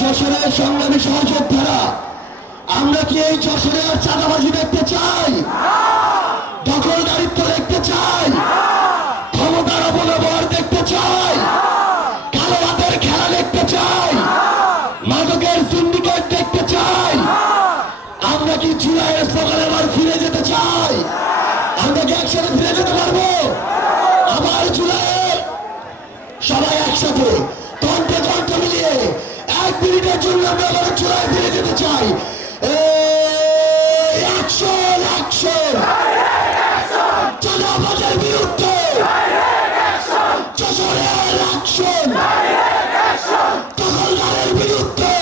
যশোরের সংগ্রামী সহযোদ্ধারা, আমরা কি এই যশোরে আর চাঁদাবাজি দেখতে চাই? দখলদারিত্ব দেখতে চাই? ক্ষমতার অপব্যবহার দেখতে চাই? কালো হাতের খেলা দেখতে চাই? মাদকের সিন্ডিকেট দেখতে চাই? আমরা কি জুলাইয়ের স্লোগানে আবার ফিরে যেতে চাই? আমরা কি একসাথে ফিরে যেতে পারবো? আবার জুলাইয়ে সবাই একসাথে কণ্ঠে কণ্ঠ মিলিয়ে 1 মিনিটের জন্য আমরা আবার জুলাই ফিরে যেতে চাই। অ্যাকশন অ্যাকশন চাঁদাবাজের বিরুদ্ধে যশোরের অ্যাকশন, দখলদারের বিরুদ্ধে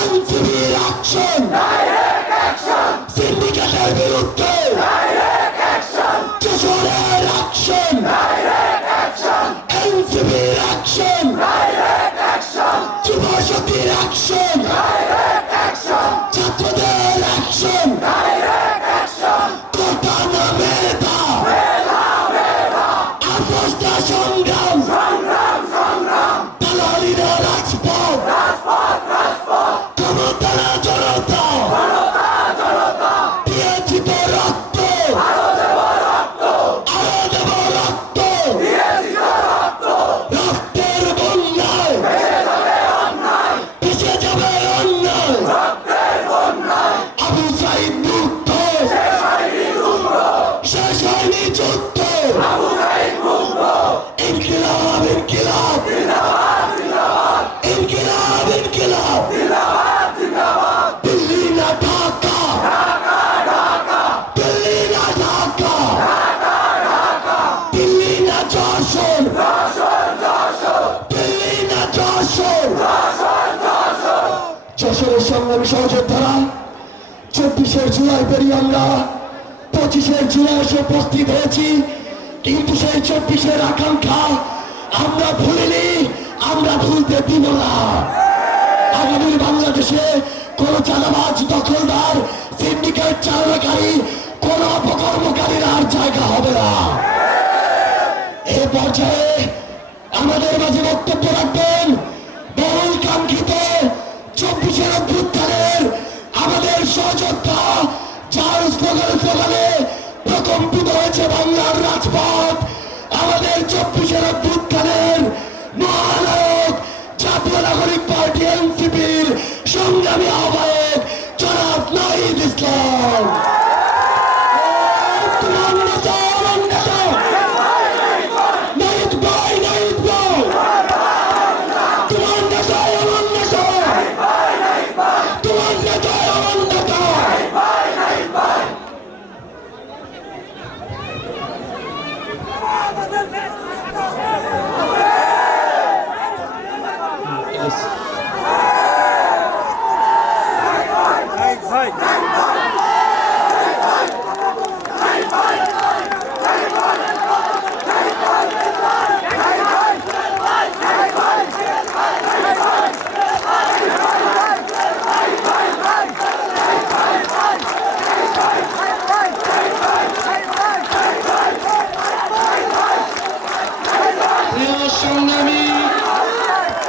এনসিবির অ্যাকশন, সিন্ডিকেটের বিরুদ্ধে যশোরের অ্যাকশন, এনসিবির অ্যাকশন, যুবশক্তির অ্যাকশন, ছাত্রদের অ্যাকশন, কোটা না মেধা, আপোষটা সংগ্রাম, দালালিরা রাজপথ, ক্ষমতারা জনতা, দিয়েছি তো রক্ত, আরো দেব রক্ত, রক্তের বন্যায় ভেসে যাবে অন্যায়, আবু সাইদ মুক্ত, শেষ হয়নি যুদ্ধ, ইনকিলাব ইনকিলাব ইনকিলাব ইনকিলাব, দিল্লি না ঢাকা, দিল্লি না ঢাকা, দিল্লি না যশোর, দিল্লি না যশোর। যশোরের সংগ্রামী সহযোদ্ধারা, 24শে জুলাই পেরিয়ে আমরা 25শে জুলাই এসে উপস্থিত হয়েছি, কিন্তু সেই 24শে আকাঙ্ক্ষা আমরা ভুলিনি, আমরা ভুলতে দিব না। আগামী বাংলাদেশে কোন চাঁদাবাজ, দখলদার, সিন্ডিকেট চালনাকারী, কোন অপকর্মকারীর আর জায়গা হবে না। এ পর্যায়ে আমাদের মাঝে বক্তব্য রাখবেন বহুল কাঙ্ক্ষিত 24শে অভ্যুত্থানের আমাদের সহযোদ্ধা, যার স্লোগানে প্রকম্পিত হয়েছে বাংলার রাজপথ, আমাদের 24শে অভ্যুত্থানের মহানায়ক, জাতীয় নাগরিক পার্টি এনসিপির সংগ্রামী আহ্বায়ক জনাব নাহিদ ইসলাম। তোমার নেতা, আমার নেতা নাহিদ ভাই, নাহিদ ভাই, তোমার নেতা, আমার নেতা, তোমার নেতা, আমার নেতা।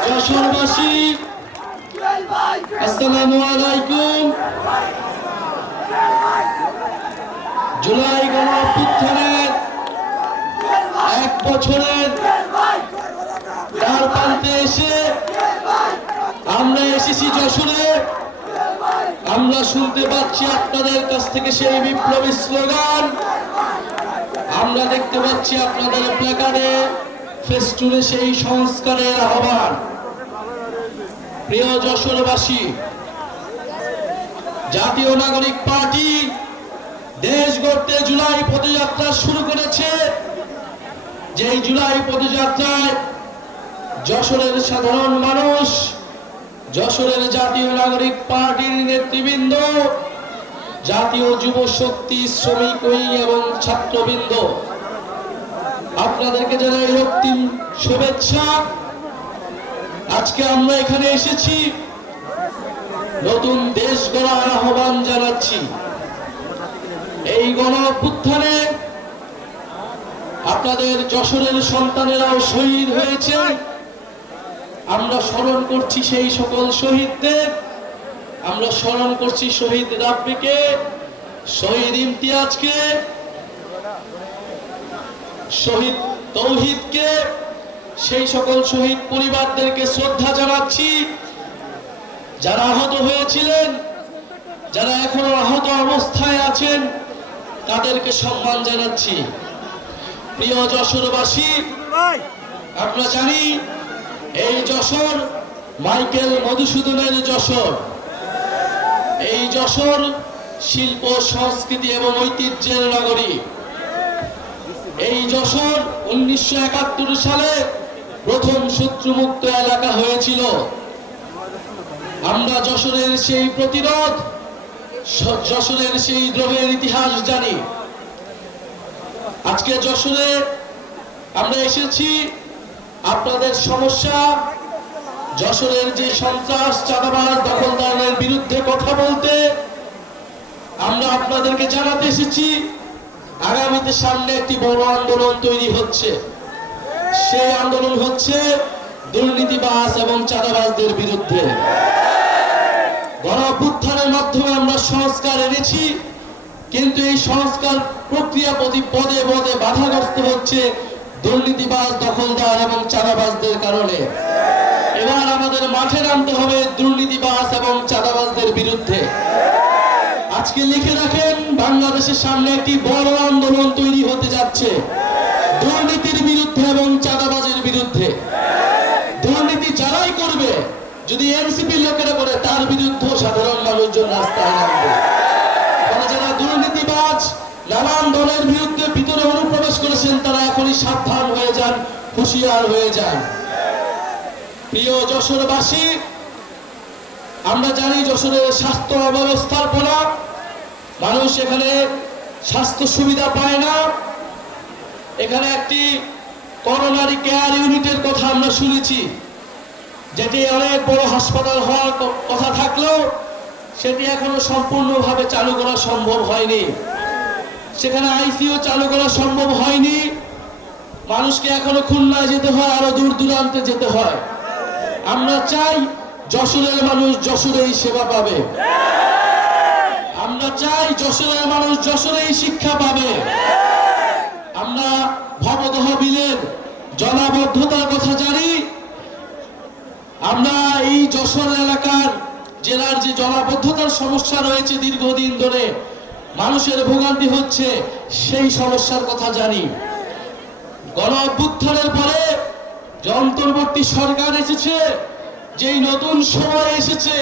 যশোরবাসী, আসসালামু আলাইকুম। জুলাই গণ অভ্যুত্থানের 1 বছরের দ্বার প্রান্তে এসে আমরা এসেছি যশোরে। আমরা শুনতে পাচ্ছি আপনাদের কাছ থেকে সেই বিপ্লবী স্লোগান, আমরা দেখতে পাচ্ছি আপনাদের প্ল্যাকার্ডে, ফেস্টুনে সেই সংস্কারের আহ্বান। প্রিয় যশোরবাসী, জাতীয় নাগরিক পার্টি দেশ গড়তে জুলাই পদযাত্রা শুরু করেছে। যেই জুলাই পদযাত্রায় যশোরের সাধারণ মানুষ, যশোরের জাতীয় নাগরিক পার্টির নেতৃবৃন্দ, জাতীয় যুব শক্তি, শ্রমিক এবং ছাত্রবৃন্দ, আপনাদেরকে জানাই রক্তিম শুভেচ্ছা। আজকে আমরা এখানে এসেছি নতুন দেশ গড়ার আহ্বান জানাচ্ছি। এই গণ অভ্যুত্থানে আপনাদের যশোরের সন্তানেরাও শহীদ হয়েছে, আমরা স্মরণ করছি সেই সকল শহীদদের, আমরা স্মরণ করছি শহীদ রাব্বিকে, শহীদ ইমতিয়াজকে, শহীদ তৌহিদকে, সেই সকল শহীদ পরিবারদেরকে শ্রদ্ধা জানাচ্ছি। যারা আহত হয়েছিলেন, যারা এখনো আহত অবস্থায় আছেন, তাদেরকে সম্মান জানাচ্ছি। প্রিয় যশোরবাসী, আমরা জানি এই যশোর মাইকেল মধুসূদনের যশোর। এই যশোর শিল্প, সংস্কৃতি এবং ঐতিহ্যের নগরী। এই যশোর 1971 সালে প্রথম শত্রুমুক্ত এলাকা হয়েছিল। আমরা যশোরের সেই প্রতিরোধ, যশোরের সেই দ্রোহের ইতিহাস জানি। আজকে যশোরে আমরা এসেছি আপনাদের সমস্যা, যশোরের যে সন্ত্রাস, চাঁদাবাজ, দখলদারের বিরুদ্ধে কথা বলতে। আমরা আপনাদেরকে জানাতে এসেছি আগামীতে সামনে একটি বড় আন্দোলন তৈরি হচ্ছে। সেই আন্দোলন হচ্ছে দুর্নীতিবাজ এবং চাঁদাবাজদের বিরুদ্ধে। গণঅভ্যুত্থানের মাধ্যমে আমরা সংস্কার এনেছি, কিন্তু এই সংস্কার প্রক্রিয়া পদে পদে বাধাগ্রস্ত হচ্ছে দুর্নীতিবাজ, দখলদার এবং চাঁদাবাজদের কারণে। এবার আমাদের মাঠে নামতে হবে দুর্নীতিবাজ এবং চাঁদাবাজদের বিরুদ্ধে। আজকে লিখে রাখেন, বাংলাদেশের সামনে একটি বড় আন্দোলন তৈরি হতে যাচ্ছে দুর্নীতির বিরুদ্ধে এবং চাঁদাবাজের বিরুদ্ধে। দুর্নীতি যারাই করবে, যদি এনসিপি লোকেরা করে, তার বিরুদ্ধে সাধারণ মানুষজন রাস্তায় নামবে। যারা দুর্নীতিবাজ, নানান দলের বিরুদ্ধে ভিতরে অনুপ্রবেশ করেছেন, তারা এখনই সাবধান হয়ে যান, হুঁশিয়ার হয়ে যান। প্রিয় যশোরবাসী, আমরা জানি যশোরের স্বাস্থ্য অব্যবস্থাপনা, মানুষ এখানে স্বাস্থ্য সুবিধা পায় না। এখানে একটি করোনারি কেয়ার ইউনিটের কথা আমরা শুনেছি, যেটি অনেক বড় হাসপাতাল হওয়ার কথা থাকলেও সেটি এখনো সম্পূর্ণভাবে চালু করা সম্ভব হয়নি। সেখানে আইসিইউ চালু করা সম্ভব হয়নি। মানুষকে এখনো খুলনায় যেতে হয়, আরো দূর দূরান্তে যেতে হয়। আমরা চাই যশোরের মানুষ যশোরেই সেবা পাবে। আমরা চাই যশোরের মানুষ যশোরেই শিক্ষা পাবে। আমরা ভবতহবিলের জলাবদ্ধতার কথা জানি। আমরা এই যশোর এলাকার জেলার যে জলাবদ্ধতার সমস্যা রয়েছে দীর্ঘদিন ধরে, মানুষের ভোগান্তি হচ্ছে, সেই সমস্যার কথা জানি। গণঅভ্যুত্থানের পরে যে অন্তর্বর্তী সরকার এসেছে, যেই নতুন সময় এসেছে,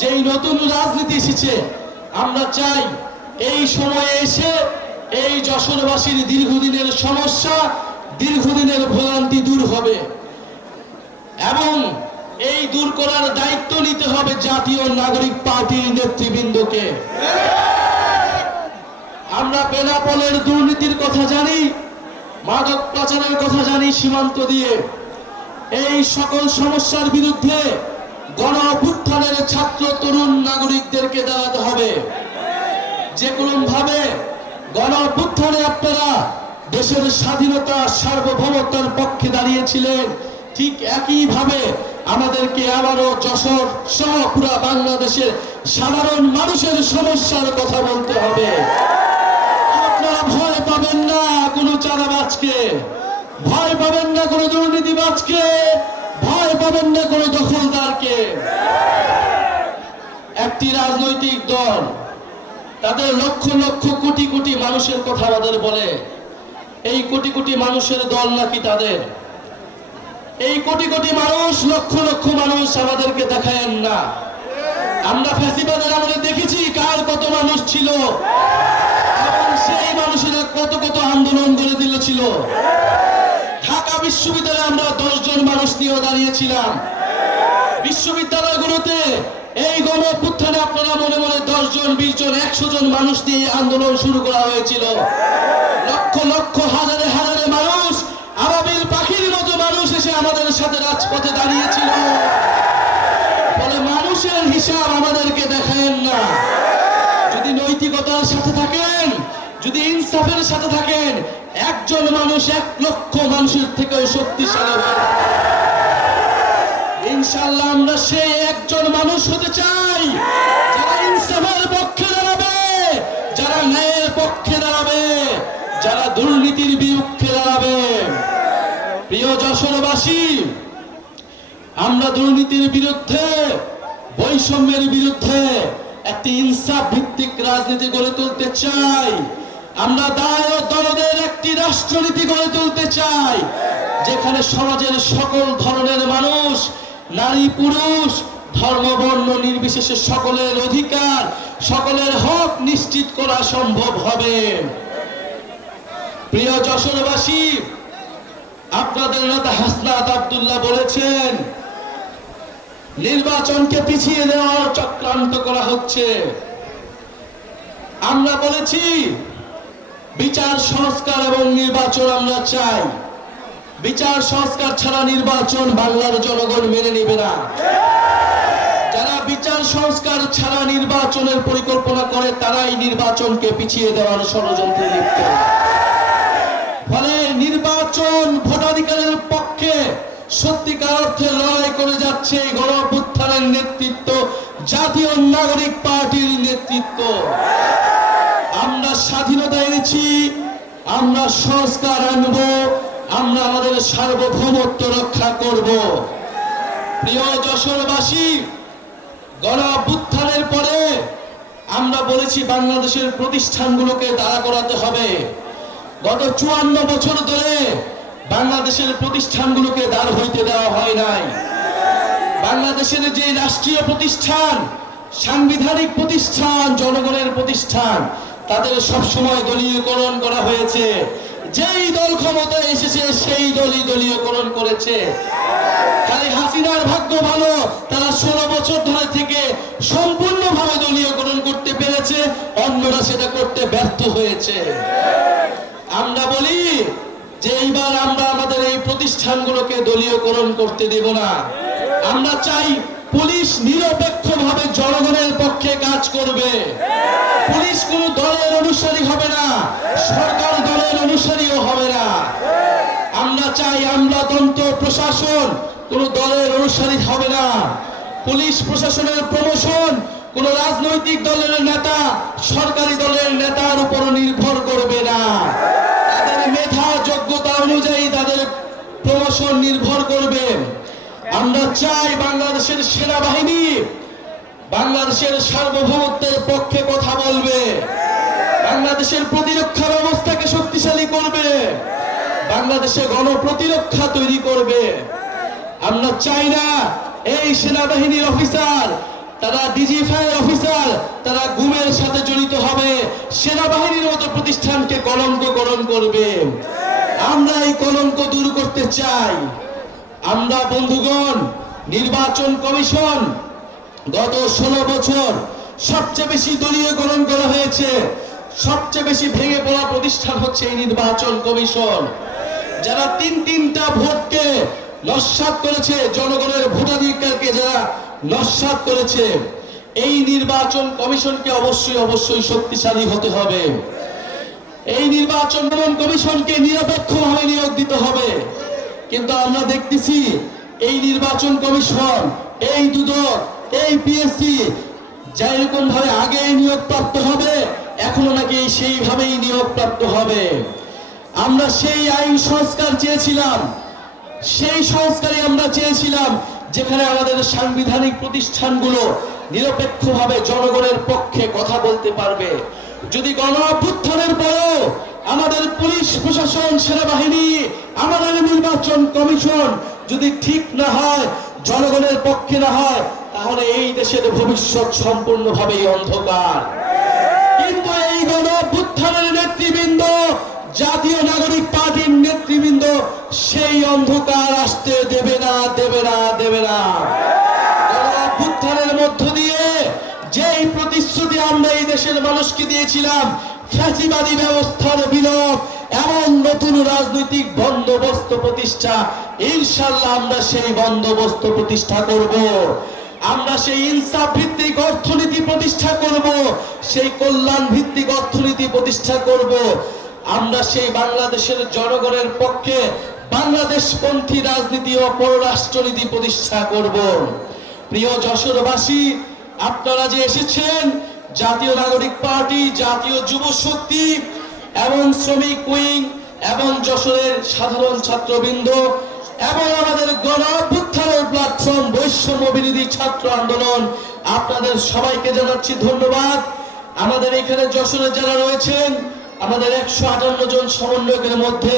যেই নতুন রাজনীতি এসেছে, আমরা চাই এই সময়ে এসে এই যশোরবাসীর দীর্ঘদিনের সমস্যা, দীর্ঘদিনের ভোগান্তি দূর হবে এবং এই দূর করার দায়িত্ব নিতে হবে জাতীয় নাগরিক পার্টির নেতৃবৃন্দকে। আমরা বেনাপোলের দুর্নীতির কথা জানি, মাদক পাচারের কথা জানি সীমান্ত দিয়ে। এই সকল সমস্যার বিরুদ্ধে গণঅভ্যুত্থানের ছাত্র, তরুণ নাগরিকদেরকে দাঁড়াতে হবে। যে কোনো ভাবে গণঅভ্যুত্থানে আপনারা দেশের স্বাধীনতা, সার্বভৌমত্বের পক্ষে দাঁড়িয়েছিলেন, ঠিক একইভাবে আমাদেরকে আবারও যশোর সহ পুরা বাংলাদেশের সাধারণ মানুষের সমস্যার কথা বলতে হবে। আপনারা ভয় পাবেন না কোনো চাঁদাবাজকে, ভয় পাবেন না কোনো দুর্নীতিবাজকে, ভয় পাবেন না কোনো দখলদারকে। একটি রাজনৈতিক দল তাদের লক্ষ লক্ষ কোটি কোটি মানুষের কথা আমাদের বলে, এই কোটি কোটি মানুষের দল নাকি তাদের। এই কোটি কোটি মানুষ, লক্ষ লক্ষ মানুষ আমাদেরকে দেখায়েন না। আমরা ফ্যাসিবাদের আমলে দেখেছি কার কত মানুষ ছিল এবং সেই মানুষেরা কত কত আন্দোলন করে দিয়েছিল। ঢাকা বিশ্ববিদ্যালয়ে আমরা 10 জন মানুষ নিয়ে দাঁড়িয়েছিলাম। বিশ্ববিদ্যালয়গুলোতে এই গণঅভ্যুত্থানে আপনারা মনে মনে 10 জন, 20 জন, 100 জন মানুষ নিয়ে আন্দোলন শুরু করা হয়েছিল। লক্ষ লক্ষ, হাজারে হাজারে মানুষ, আবাবিল পাখির মতো মানুষ এসে আমাদের সাথে রাজপথে দাঁড়িয়েছিল। ফলে মানুষের হিসাব আমাদেরকে দেখায়েন না। যদি নৈতিকতার সাথে থাকেন, যদি ইনসাফের সাথে থাকেন, একজন মানুষ 1 লক্ষ মানুষের থেকেও শক্তিশালী হয়। ইনশাআল্লাহ আমরা সেই একজন মানুষ হতে চাই যারা ইনসাফের পক্ষে দাঁড়াবে, যারা ন্যায়ের পক্ষে দাঁড়াবে, যারা দুর্নীতির বিরুদ্ধে দাঁড়াবে। প্রিয় যশোরবাসী, আমরা দুর্নীতির বিরুদ্ধে, বৈষম্যের বিরুদ্ধে একটি ইনসাফ ভিত্তিক রাজনীতি গড়ে তুলতে চাই। আমরা দায় ও দরদের একটি রাষ্ট্রনীতি গড়ে তুলতে চাই, যেখানে সমাজের সকল ধরনের মানুষ, নারী পুরুষ, ধর্ম বর্ণ নির্বিশেষে সকলের অধিকার, সকলের হক নিশ্চিত করা সম্ভব হবে। প্রিয় যশোরবাসী, আপনাদের নেতা হাসনাত আব্দুল্লাহ বলেছেন নির্বাচনকে পিছিয়ে দেওয়ার চক্রান্ত করা হচ্ছে। আমরা বলেছি বিচার সংস্কার এবং নির্বাচন আমরা চাই। বিচার সংস্কার ছাড়া নির্বাচন বাংলার জনগণ মেনে নেবে না। যারা বিচার সংস্কার ছাড়া নির্বাচনের পরিকল্পনা করে তারাই নির্বাচনকে পিছিয়ে দেওয়ার ষড়যন্ত্রে লিপ্ত। ফলে নির্বাচন ভোটাধিকারের পক্ষে সত্যিকার অর্থে লড়াই করে যাচ্ছে গণ অভ্যুত্থানের নেতৃত্ব, জাতীয় নাগরিক পার্টির নেতৃত্ব। আমরা স্বাধীনতা এনেছি, আমরা সংস্কার আনব, আমরা আমাদের সার্বভৌমত্ব রক্ষা করব। প্রিয় যশোরবাসী, গণ অভ্যুত্থানের পরে আমরা বলেছি বাংলাদেশের প্রতিষ্ঠানগুলোকে দাঁড়া করাতে হবে। গত 54 বছর ধরে বাংলাদেশের প্রতিষ্ঠানগুলোকে দাঁড় হইতে দেওয়া হয় নাই। বাংলাদেশের যে রাষ্ট্রীয় প্রতিষ্ঠান, সাংবিধানিক প্রতিষ্ঠান, জনগণের প্রতিষ্ঠান, তাদের সবসময় দলীয়করণ করা হয়েছে। যেই দল ক্ষমতায় এসেছে সেই দলই দলীয়করণ করেছে। খালি হাসিনার ভাগ্য ভালো, তারা 16 বছর ধরে থেকে সম্পূর্ণভাবে দলীয়করণ করতে পেরেছে, অন্যরা সেটা করতে ব্যর্থ হয়েছে। আমরা বলি যে এইবার আমরা আমাদের এই প্রতিষ্ঠানগুলোকে দলীয়করণ করতে দেব না। আমরা চাই পুলিশ নিরপেক্ষভাবে জনগণের পক্ষে কাজ করবে। পুলিশ কোনো দলের অনুসারী হবে না, সরকার দলের অনুসারীও হবে না। আমরা চাই আমলাতন্ত্র প্রশাসন কোনো দলের অনুসারী হবে না। পুলিশ প্রশাসনের প্রমোশন কোন রাজনৈতিক দলের নেতা, সরকারি দলের নেতার উপর নির্ভর করবে না। তাদের মেধা যোগ্যতা অনুযায়ী তাদের প্রমোশন নির্ভর করবে। আমরা চাই বাংলাদেশের সেনাবাহিনী বাংলাদেশের সার্বভৌমত্বের পক্ষে কথা বলবে, বাংলাদেশের প্রতিরক্ষা ব্যবস্থাকে শক্তিশালী করবে, বাংলাদেশে গণপ্রতিরক্ষা তৈরি করবে। আমরা চাই না এই সেনাবাহিনীর অফিসার, তারা ডিজিএফআই অফিসার, তারা গুমের সাথে জড়িত হবে, সেনাবাহিনীর মতো প্রতিষ্ঠানকে কলঙ্ককরণ করবে। আমরা এই কলঙ্ক দূর করতে চাই। আমরা বন্ধুগণ, নির্বাচন কমিশন গত 16 বছর সবচেয়ে বেশি দলীয়করণ করা হয়েছে। সবচেয়ে বেশি ভেঙে পড়া প্রতিষ্ঠান হচ্ছে এই নির্বাচন কমিশন। যারা তিনটা ভোটকে নস্যাৎ করেছে, জনগণের ভোটাধিকারকে যারা নস্যাৎ করেছে, এই নির্বাচন কমিশনকে অবশ্যই শক্তিশালী হতে হবে। এই নির্বাচন কমিশনকে নিরপেক্ষভাবে নিয়োগ দিতে হবে। কিন্তু আমরা দেখতেছি এই নির্বাচন কমিশন, এই দুদক, এই পিএসসি যেরকম ভাবে আগে নিয়োগ প্রাপ্ত হবে, এখনো নাকি সেইভাবেই নিয়োগ প্রাপ্ত হবে। আমরা সেই আইন সংস্কার চেয়েছিলাম, সেই সংস্কারই আমরা চেয়েছিলাম যেখানে আমাদের সাংবিধানিক প্রতিষ্ঠানগুলো নিরপেক্ষভাবে জনগণের পক্ষে কথা বলতে পারবে। যদি গণ অভ্যুত্থানের পরেও আমাদের পুলিশ প্রশাসন, সেনাবাহিনী, আমাদের নির্বাচন কমিশন যদি ঠিক না হয়, জনগণের পক্ষে না হয়, তাহলে এই দেশের ভবিষ্যৎ সম্পূর্ণভাবেই অন্ধকার। কিন্তু এই গণ অভ্যুত্থানের নেতৃবৃন্দ, জাতীয় নাগরিক পার্টির নেতৃবৃন্দ সেই অন্ধকার আসতে দেবে না। গণ অভ্যুত্থানের মধ্য দিয়ে যেই প্রতিশ্রুতি আমরা এই দেশের মানুষকে দিয়েছিলাম, ফ্যাসিবাদী ব্যবস্থার বিলোপ, এমন নতুন রাজনৈতিক বন্দোবস্ত প্রতিষ্ঠা, ইনশাআল্লাহ আমরা সেই বন্দোবস্ত প্রতিষ্ঠা করব। আমরা সেই ইনসাফ ভিত্তিক অর্থনীতি প্রতিষ্ঠা করব, সেই কল্যাণ ভিত্তিক অর্থনীতি প্রতিষ্ঠা করব। আমরা সেই বাংলাদেশের জনগণের পক্ষে বাংলাদেশপন্থী রাজনীতি ও পররাষ্ট্রনীতি প্রতিষ্ঠা করব। প্রিয় যশোরবাসী, আপনারা যে এসেছেন, জাতীয় নাগরিক পার্টি, জাতীয় যুব শক্তি এবং শ্রমিক উইং এবং যশোরের সাধারণ ছাত্রবৃন্দ এবং আমাদের গণ অভ্যুত্থানের প্ল্যাটফর্ম বৈষম্য বিরোধী ছাত্র আন্দোলন, আপনাদের সবাইকে জানাচ্ছি ধন্যবাদ। আমাদের এখানে যশোরে যারা রয়েছেন, আমাদের 158 জন সমন্বয়কের মধ্যে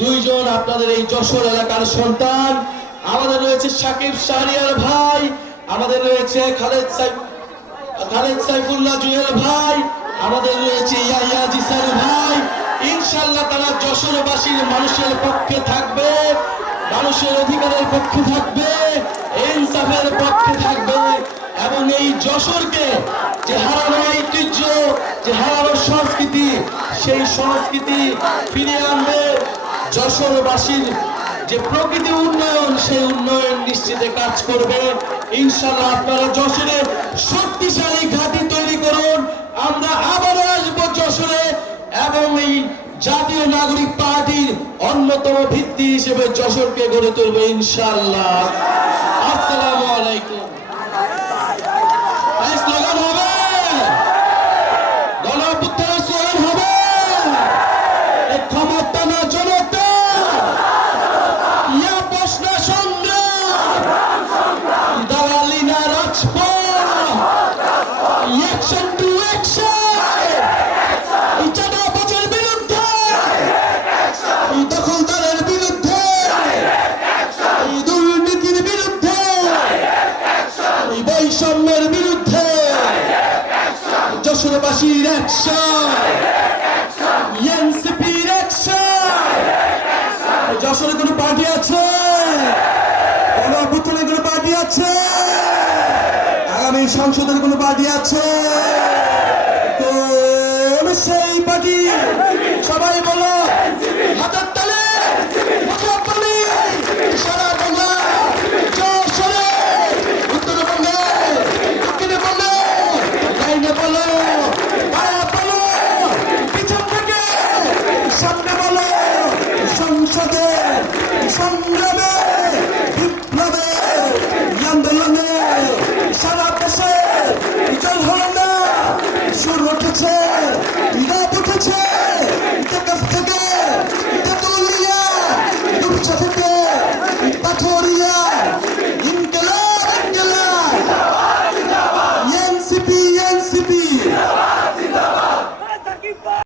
2 জন আপনাদের এই যশোর এলাকার সন্তান। আমাদের রয়েছে সাকিব শাহরিয়ার ভাই, আমাদের রয়েছে খালেদ সাইফুল্লাহ জুয়েল ভাই, আমাদের রয়েছে ইয়াহিয়া জিসাল ভাই। ইনশাআল্লাহ তারা যশোরবাসীর মানুষের পক্ষে থাকবে, মানুষের অধিকারের পক্ষে থাকবে, ইনসাফের পক্ষে থাকবে এবং এই যশোরকে যে হারানো ঐতিহ্য, যে হারানো সংস্কৃতি, সেই সংস্কৃতি ফিরিয়ে আনবে। যশোরবাসীর যে প্রকৃতি উন্নয়ন, সেই উন্নয়ন নিশ্চিতে কাজ করবে। ইনশাআল্লাহ আপনারা যশোরে শক্তিশালী ঘাঁটি তৈরি করুন। আমরা আবারও আসবো যশোরে এবং এই জাতীয় নাগরিক পার্টির অন্যতম ভিত্তি হিসেবে যশোরকে গড়ে তুলবো ইনশাআল্লাহ। আসসালামু আলাইকুম। এই স্লোগান হবে, গণ অভ্যুত্থানের স্লোগান হবে, এই ক্ষমতা না জনতা, ইয়া প্রশ্ন সংগ্রাম, দালালি না রাজপথ, অ্যাকশন টু অ্যাকশন, এই চাঁদাবাজের বিরুদ্ধে, এই দখলদারের বিরুদ্ধে, এই দুর্নীতির বিরুদ্ধে, এই বৈষম্যের বিরুদ্ধে যশোরবাসীর অ্যাকশন, এনসিপির অ্যাকশন। যশোরে কোনো পার্টি আছে? কোনো অভ্যুত্থানের কোনো পার্টি আছে? আগামী সংসদের কোনো পার্টি আছে? কোন সেই পার্টি? সবাই বলো, হাতের তালে, মুখের তালে, সারা বাংলা, যশোরে, উত্তরবঙ্গে, দক্ষিণে বলো, ডাইনে বলো, বায়া বলো, পিছন থেকে সামনে বলো, সংসদে সংগ্রামে বিপ্লবে